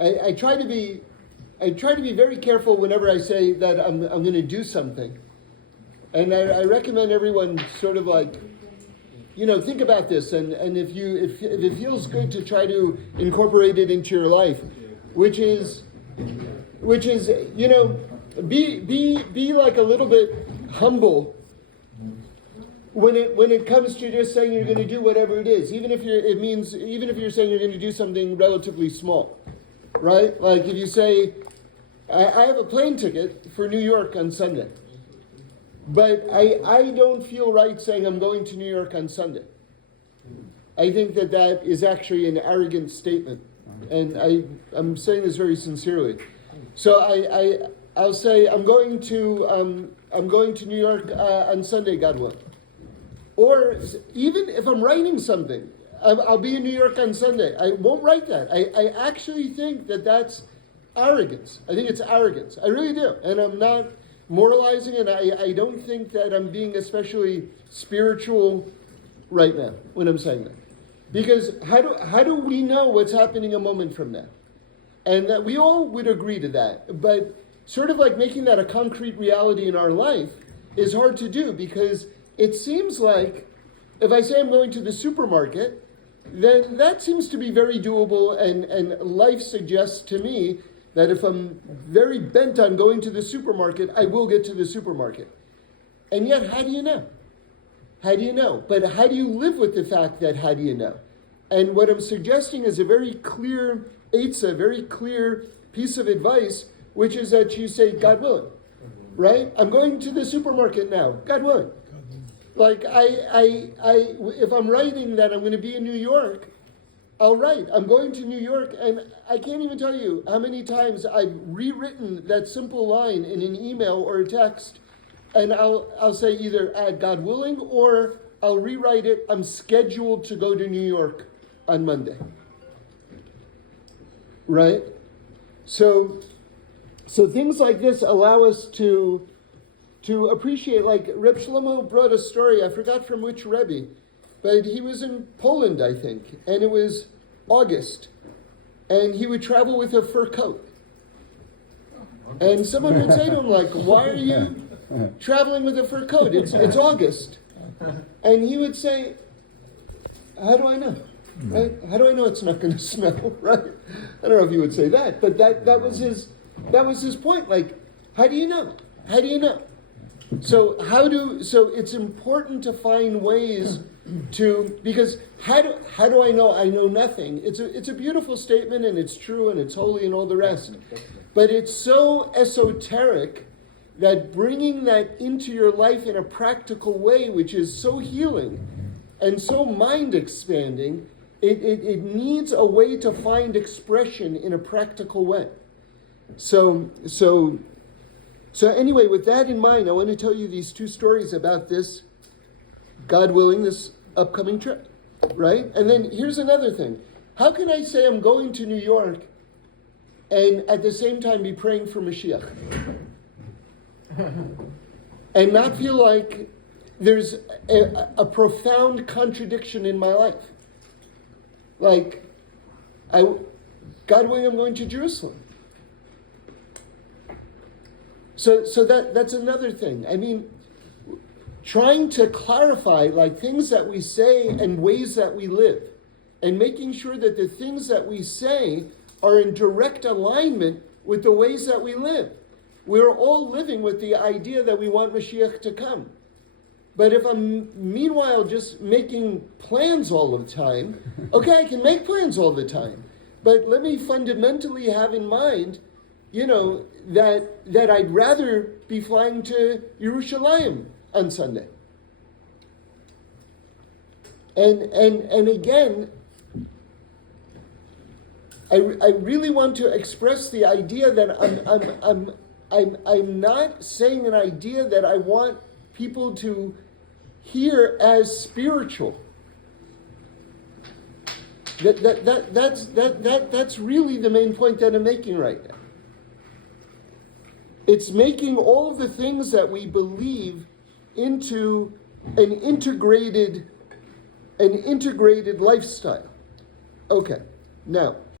I try to be very careful whenever I say that I'm going to do something, and I recommend everyone sort of like, think about this, and if it feels good to try to incorporate it into your life, which is be like a little bit humble when it comes to just saying you're going to do whatever it is, even if you're saying you're going to do something relatively small, right? Like if you say, I have a plane ticket for New York on Sunday, but I don't feel right saying I'm going to New York on Sunday. I think that is actually an arrogant statement, and I'm saying this very sincerely. So I'll say I'm going to New York on Sunday, God willing. Or even if I'm writing something, I'll be in New York on Sunday. I won't write that. I actually think that's arrogance. I think it's arrogance. I really do. And I'm not moralizing, and I don't think that I'm being especially spiritual right now when I'm saying that. Because how do we know what's happening a moment from now? And that we all would agree to that. But sort of like making that a concrete reality in our life is hard to do, because it seems like if I say I'm going to the supermarket, then that seems to be very doable, and life suggests to me that if I'm very bent on going to the supermarket, I will get to the supermarket. And yet, how do you know? How do you know? But how do you live with the fact that how do you know? And what I'm suggesting is a very clear eitzah, a very clear piece of advice, which is that you say, God willing, right? I'm going to the supermarket now, God willing. Like if I'm writing that I'm going to be in New York, I'll write, I'm going to New York, and I can't even tell you how many times I've rewritten that simple line in an email or a text, and I'll say either add God willing, or I'll rewrite it, I'm scheduled to go to New York on Monday. Right? So things like this allow us to appreciate, like Reb Shlomo brought a story, I forgot from which Rebbe, but he was in Poland, I think, and it was August, and he would travel with a fur coat. And someone would say to him, like, why are you traveling with a fur coat? It's August. And he would say, how do I know? Right? How do I know it's not going to smell? Right? I don't know if he would say that, but that was his point. Like, how do you know? How do you know? So it's important to find ways because how do I know? I know nothing. It's a beautiful statement, and it's true, and it's holy, and all the rest. But it's so esoteric that bringing that into your life in a practical way, which is so healing and so mind expanding, it needs a way to find expression in a practical way. So anyway, with that in mind, I want to tell you these two stories about this, God willing, this upcoming trip, right? And then here's another thing. How can I say I'm going to New York and at the same time be praying for Mashiach? And not feel like there's a profound contradiction in my life. Like, God willing, I'm going to Jerusalem. So that's another thing. I mean, trying to clarify like things that we say and ways that we live, and making sure that the things that we say are in direct alignment with the ways that we live. We're all living with the idea that we want Mashiach to come. But if I'm meanwhile just making plans all the time, okay, I can make plans all the time, but let me fundamentally have in mind, that I'd rather be flying to Yerushalayim on Sunday. And again, I really want to express the idea that I'm not saying an idea that I want people to hear as spiritual. That's really the main point that I'm making right now. It's making all of the things that we believe into an integrated lifestyle. Okay, now